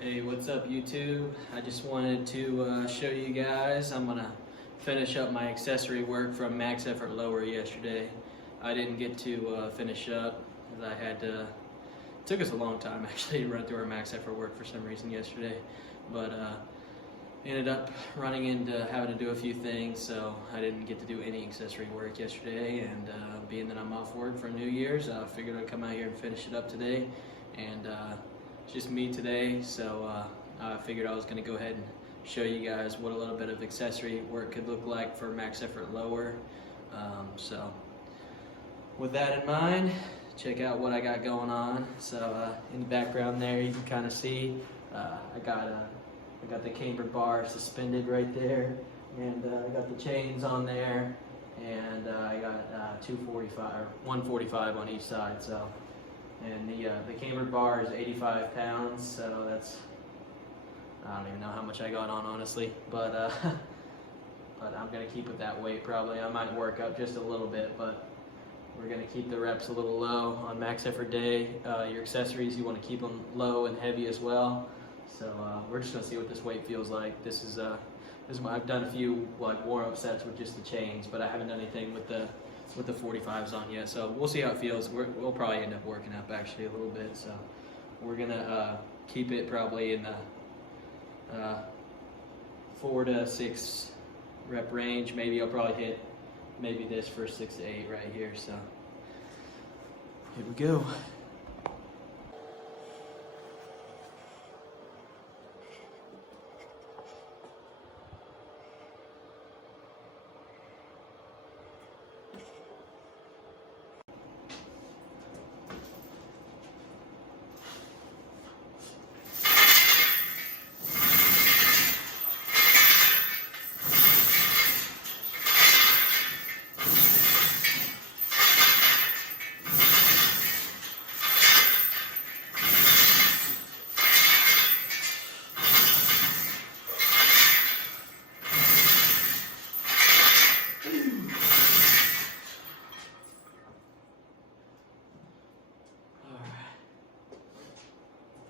Hey, what's up YouTube? I just wanted to show you guys, I'm gonna finish up my accessory work from max effort lower yesterday. I didn't get to finish up because I had to, it took us a long time actually to run through our max effort work for some reason yesterday, but ended up running into having to do a few things, so I didn't get to do any accessory work yesterday, and being that I'm off work for New Year's, I figured I'd come out here and finish it up today, and it's just me today, so I figured I was going to go ahead and show you guys what a little bit of accessory work could look like for max effort lower. So with that in mind, check out what I got going on. So in the background there you can kind of see I got the cambered bar suspended right there, and I got the chains on there, and I got 245 or 145 on each side. So, and the cambered bar is 85 pounds, so that's, I don't even know how much I got on honestly, but I'm gonna keep it that weight probably. I might work up just a little bit, but we're gonna keep the reps a little low on max effort day. Your accessories, you want to keep them low and heavy as well. So we're just gonna see what this weight feels like. This is I've done a few like warm-up sets with just the chains, but I haven't done anything with the 45s on yet. So we'll see how it feels. We'll probably end up working up actually a little bit. So we're gonna keep it probably in the 4 to 6 rep range. Maybe I'll probably hit maybe this for 6 to 8 right here. So here we go.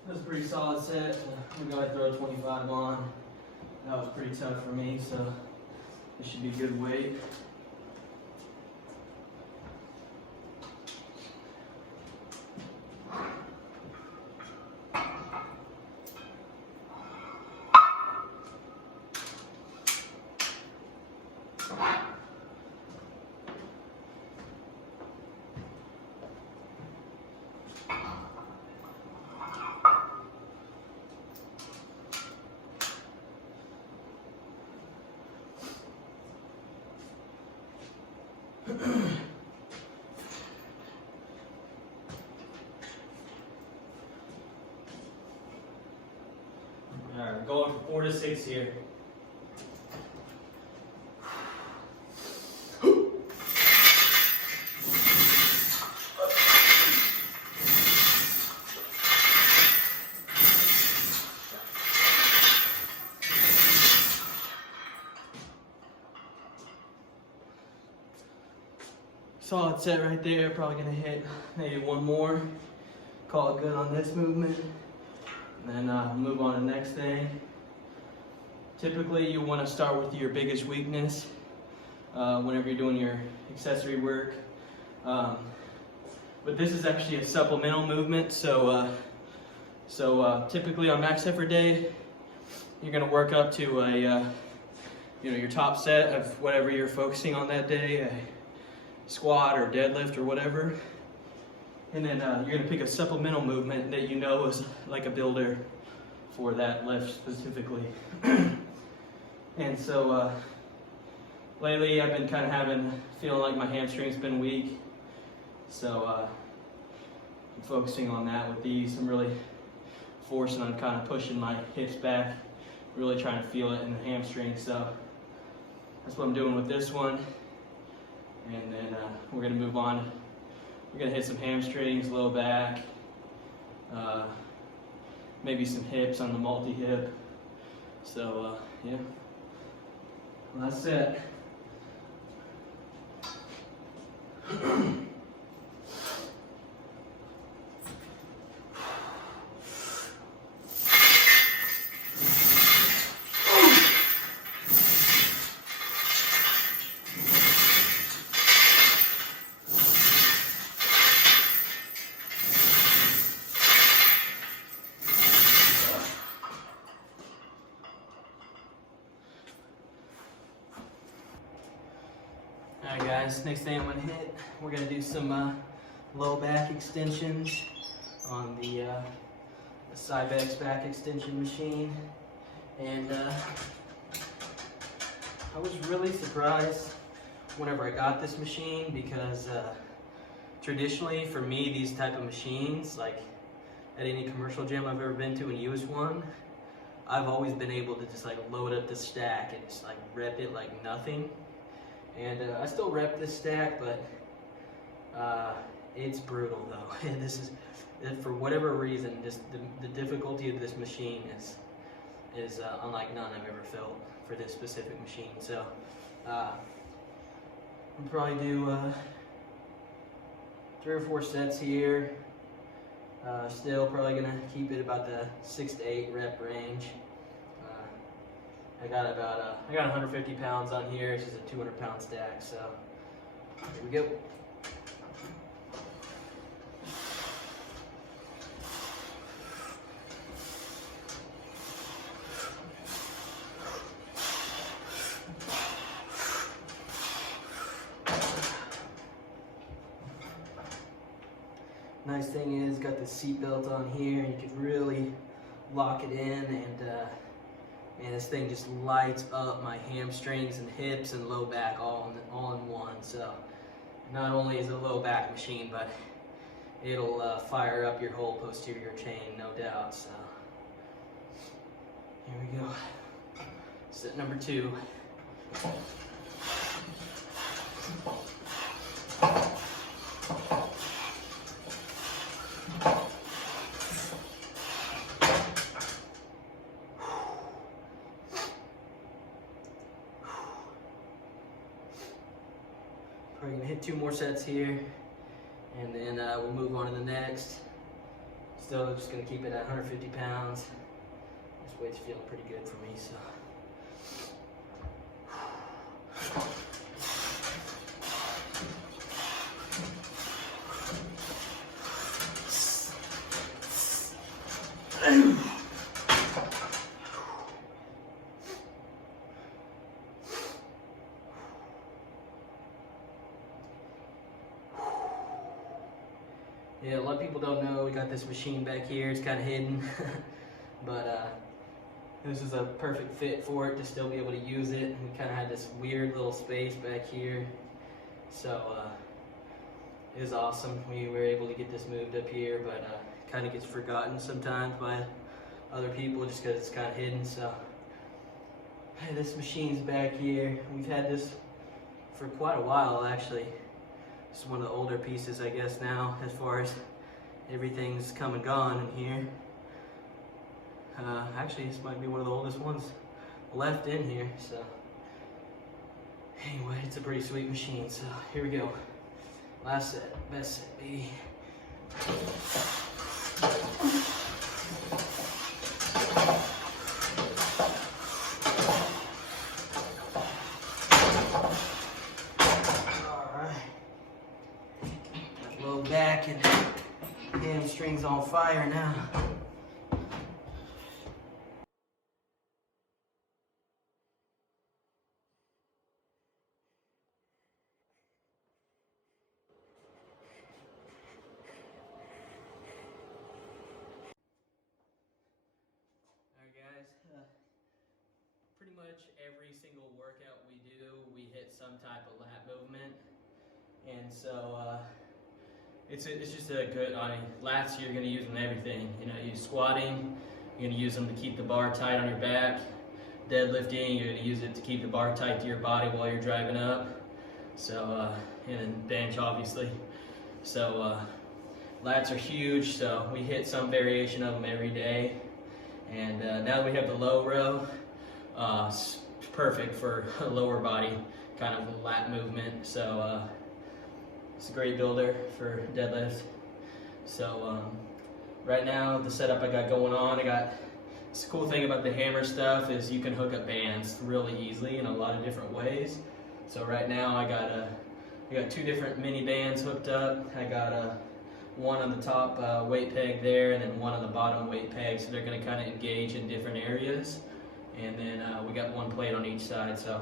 That was a pretty solid set. I'm gonna go ahead and throw 25 on. That was pretty tough for me, so this should be good weight. All right, going for 4 to 6 here. Solid set right there. Probably gonna hit maybe one more. Call it good on this movement. And then move on to the next thing. Typically you want to start with your biggest weakness whenever you're doing your accessory work. But this is actually a supplemental movement. So typically on max effort day, you're going to work up to a your top set of whatever you're focusing on that day, a squat or deadlift or whatever. And then you're going to pick a supplemental movement that you know is like a builder for that lift specifically. And so lately I've been kind of feeling like my hamstring's been weak. So I'm focusing on that with these. I'm really forcing on kind of pushing my hips back, really trying to feel it in the hamstring. So that's what I'm doing with this one. And then we're going to move on. We're going to hit some hamstrings, low back, maybe some hips on the multi-hip. So, yeah, well, that's it. guys, next thing I'm gonna hit, we're gonna do some low back extensions on the Cybex back extension machine. And I was really surprised whenever I got this machine, because traditionally for me, these type of machines, like at any commercial gym I've ever been to and used one, I've always been able to just like load up the stack and just like rep it like nothing. And I still rep this stack, but it's brutal though. And this is, for whatever reason, just the difficulty of this machine is unlike none I've ever felt for this specific machine. So I'll probably do 3 or 4 sets here. Still probably gonna keep it about the 6 to 8 rep range. I got 150 pounds on here. It's just a 200-pound stack. So here we go. Nice thing is, got the seat belt on here, and you can really lock it in, and man, this thing just lights up my hamstrings and hips and low back all in one. So not only is it a low back machine, but it'll fire up your whole posterior chain, no doubt. So here we go. Set number 2. Probably gonna hit 2 more sets here, and then we'll move on to the next. Still just gonna keep it at 150 pounds. This weight's feeling pretty good for me, so. Yeah, a lot of people don't know we got this machine back here. It's kind of hidden, but this is a perfect fit for it to still be able to use it. We kind of had this weird little space back here, so it was awesome. We were able to get this moved up here, but kind of gets forgotten sometimes by other people just because it's kind of hidden. So hey, this machine's back here. We've had this for quite a while, actually. It's one of the older pieces, I guess, now, as far as everything's come and gone in here. Actually, this might be one of the oldest ones left in here, so. Anyway, it's a pretty sweet machine, so here we go. Last set, best set, baby. Low back and hamstrings on fire now. Alright guys, pretty much every single workout we do, we hit some type of lat movement. And so it's just a good, lats you're going to use in everything. You know, you squatting, you're going to use them to keep the bar tight on your back. Deadlifting, you're going to use it to keep the bar tight to your body while you're driving up. So, and then bench, obviously. So, lats are huge, so we hit some variation of them every day. And now that we have the low row, it's perfect for a lower body kind of lat movement. So, it's a great builder for deadlift. So right now the setup I got going on, this cool thing about the hammer stuff is you can hook up bands really easily in a lot of different ways. So right now I got 2 different mini bands hooked up. I got one on the top weight peg there, and then one on the bottom weight peg. So they're going to kind of engage in different areas. And then we got 1 plate on each side. So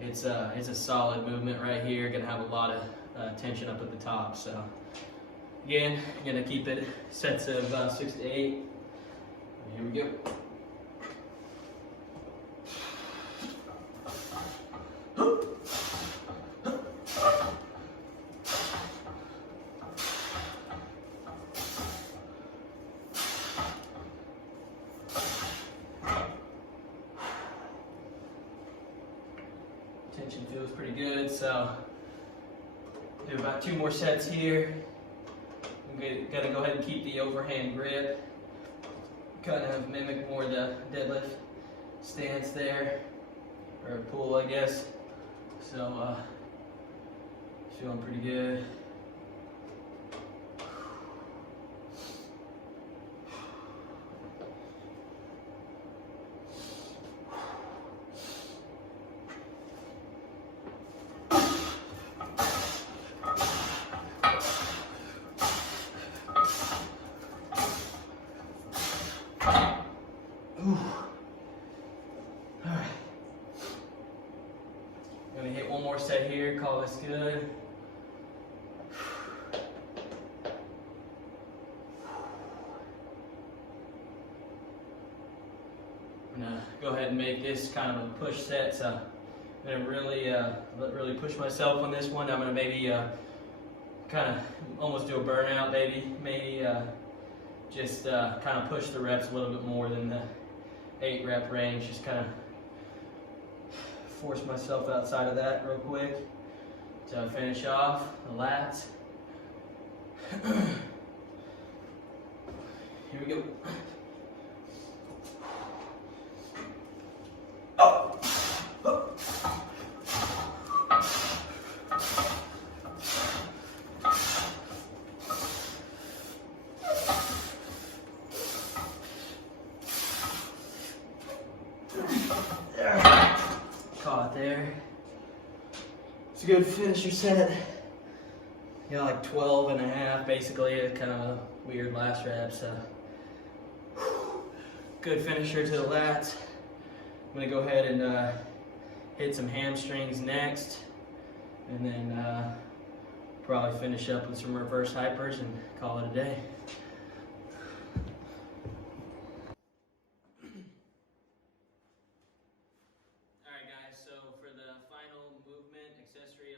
it's a solid movement right here. Gonna have a lot of tension up at the top. So again, I'm gonna keep it sets of 6 to 8. Here we go. Tension feels pretty good, so do about 2 more sets here. I'm gonna go ahead and keep the overhand grip, kind of mimic more the deadlift stance there, or pull, I guess. So feeling pretty good. Alright. Gonna hit 1 more set here, call this good. I'm gonna go ahead and make this kind of a push set, so I'm gonna really push myself on this one. I'm gonna maybe kind of almost do a burnout, maybe just kind of push the reps a little bit more than the 8 rep range. Just kind of force myself outside of that real quick to finish off the lats. Here we go. Caught there. It's a good finisher set. Got like 12 and a half basically. It's kind of a weird last rep, so good finisher to the lats. I'm gonna go ahead and hit some hamstrings next, and then probably finish up with some reverse hypers and call it a day. Accessory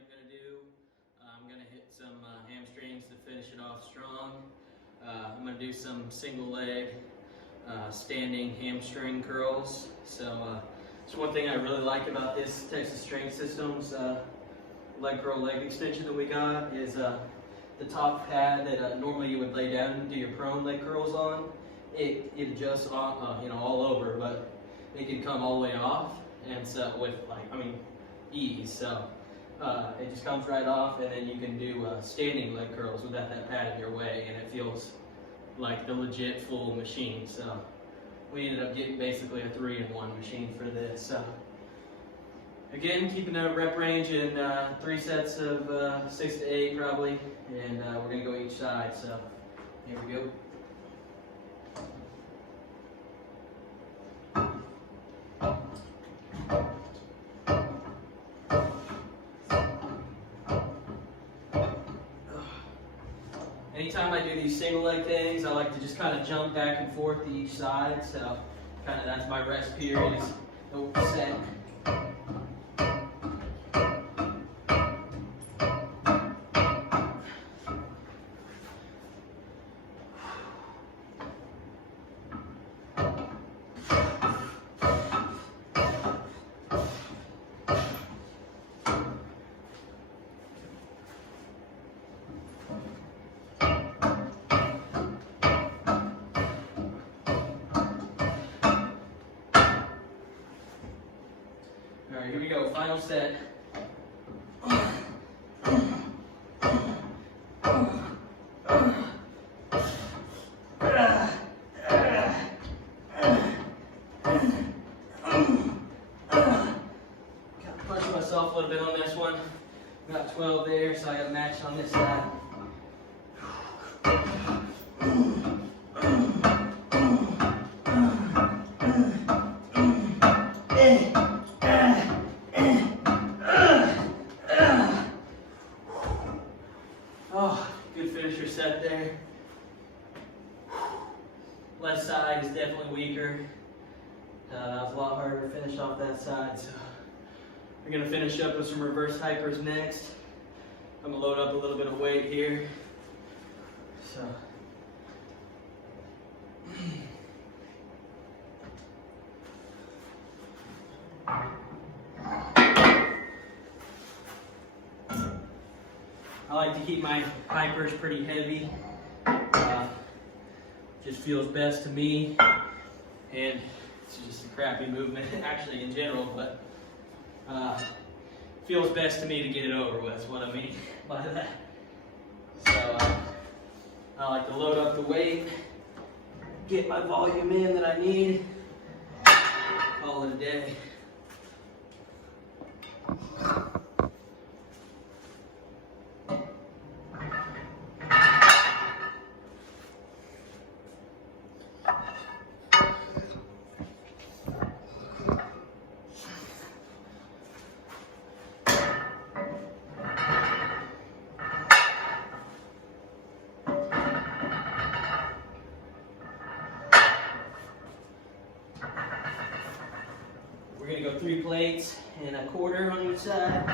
I'm going to hit some hamstrings to finish it off strong. I'm going to do some single leg standing hamstring curls. So it's one thing I really like about this Texas Strength Systems leg curl leg extension that we got is the top pad that normally you would lay down and do your prone leg curls on. It adjusts on, all over, but it can come all the way off, and so with ease. So it just comes right off, and then you can do standing leg curls without that pad in your way, and it feels like the legit full machine. So we ended up getting basically a 3-in-1 machine for this. So again, keeping a rep range in 3 sets of 6 to 8 probably, and we're gonna go each side. So here we go. Anytime I do these single leg things, I like to just kind of jump back and forth to each side. So kind of that's my rest period, is the set. All right, here we go, final set. Pushing myself a little bit on this one. Got 12 there, so I got a match on this side. side is definitely weaker. That was a lot harder to finish off that side. So we're gonna finish up with some reverse hypers next. I'm gonna load up a little bit of weight here. So. I like to keep my hypers pretty heavy. Just feels best to me, and it's just a crappy movement actually in general, but feels best to me to get it over with, is what I mean by that. So I like to load up the weight, get my volume in that I need, call it a day. We're going to go 3 plates and a quarter on each side.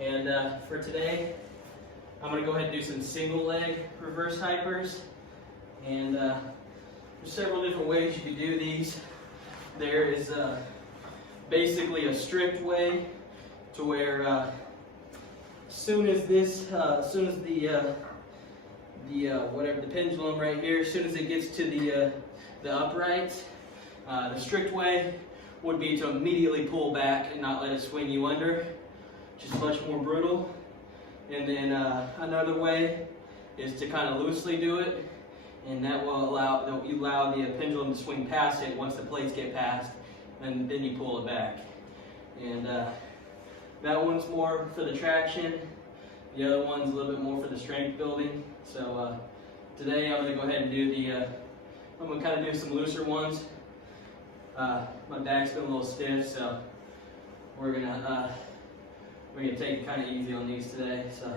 And for today, I'm going to go ahead and do some single leg reverse hypers. And there's several different ways you can do these. There is basically a strict way to where as soon as the pendulum right here, as soon as it gets to the uprights, the strict way would be to immediately pull back and not let it swing you under, which is much more brutal. And then another way is to kind of loosely do it, and that will allow the pendulum to swing past it once the plates get past, and then you pull it back. And that one's more for the traction. The other one's a little bit more for the strength building. So today I'm going to go ahead and do I'm going to kind of do some looser ones. My back's been a little stiff, so we're going to take it kind of easy on these today. So.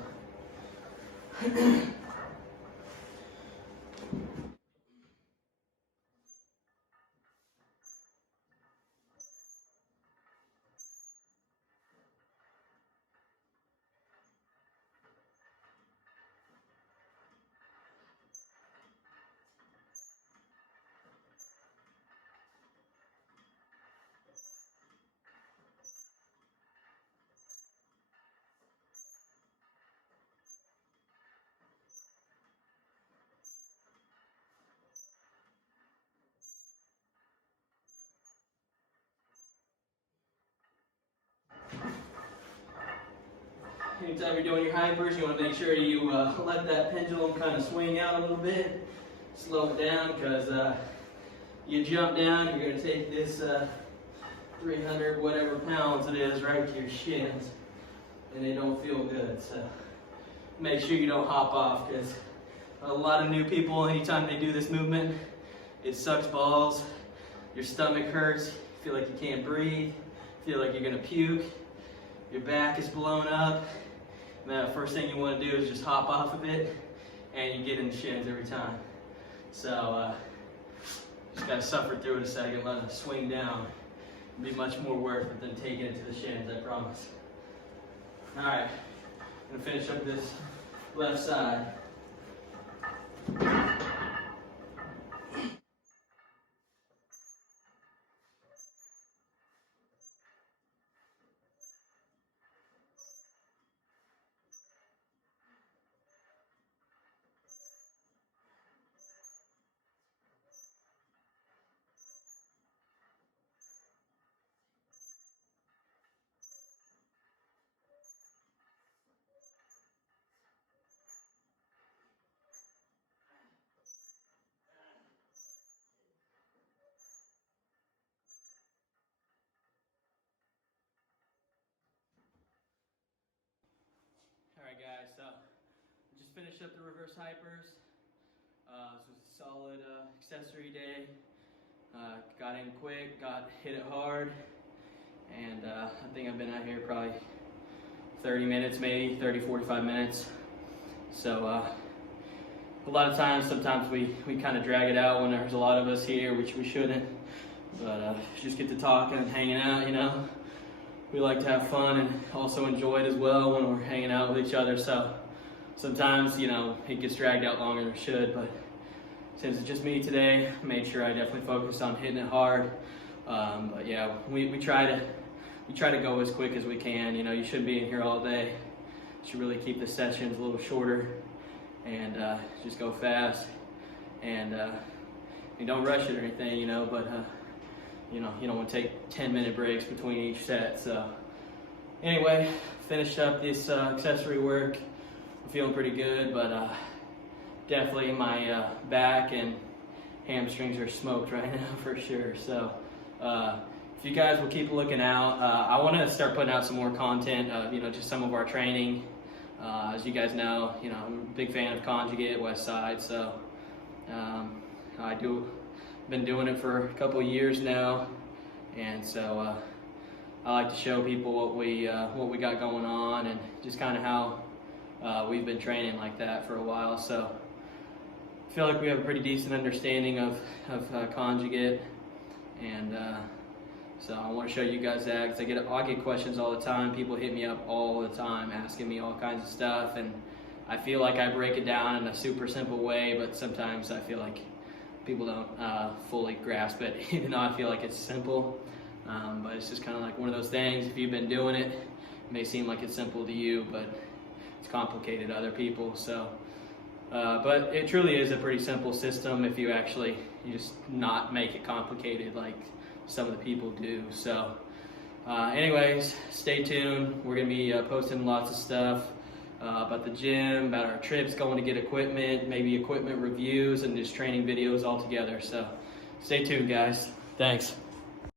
Anytime you're doing your hypers, you want to make sure you let that pendulum kind of swing out a little bit. Slow it down, because you jump down, you're going to take this 300 whatever pounds it is right to your shins, and they don't feel good. So make sure you don't hop off, because a lot of new people, anytime they do this movement, it sucks balls. Your stomach hurts, you feel like you can't breathe, feel like you're going to puke, your back is blown up. And the first thing you want to do is just hop off of it, and you get in the shins every time. So just got to suffer through it a second, let it swing down. It'll be much more worth it than taking it to the shins, I promise. All right, I'm going to finish up this left side. Alright guys, so just finished up the reverse hypers. This was a solid accessory day. Got in quick, hit it hard, and I think I've been out here probably 30 minutes, maybe 30, 45 minutes So a lot of times, sometimes we kind of drag it out when there's a lot of us here, which we shouldn't. But just get to talking and hanging out, you know. We like to have fun and also enjoy it as well when we're hanging out with each other. So sometimes, you know, it gets dragged out longer than it should. But since it's just me today, I made sure I definitely focused on hitting it hard. But yeah, we try to go as quick as we can. You know, you shouldn't be in here all day. You should really keep the sessions a little shorter and just go fast. And you don't rush it or anything, you know, but you know, you don't want to take 10-minute breaks between each set. So anyway, finished up this accessory work. I'm feeling pretty good, but definitely my back and hamstrings are smoked right now for sure. So if you guys will keep looking out, I want to start putting out some more content of, you know, just some of our training. As you guys know, you know, I'm a big fan of Conjugate, West Side, so been doing it for a couple of years now, and so I like to show people what we got going on and just kind of how we've been training like that for a while. So I feel like we have a pretty decent understanding of Conjugate, and so I want to show you guys that, because I get questions all the time. People hit me up all the time asking me all kinds of stuff, and I feel like I break it down in a super simple way, but sometimes I feel like people don't fully grasp it, even though I feel like it's simple. But it's just kind of like one of those things. If you've been doing it, it may seem like it's simple to you, but it's complicated to other people. So, but it truly is a pretty simple system if you just not make it complicated like some of the people do. So anyways, stay tuned. We're gonna be posting lots of stuff about the gym, about our trips, going to get equipment, maybe equipment reviews, and just training videos all together. So stay tuned, guys. Thanks.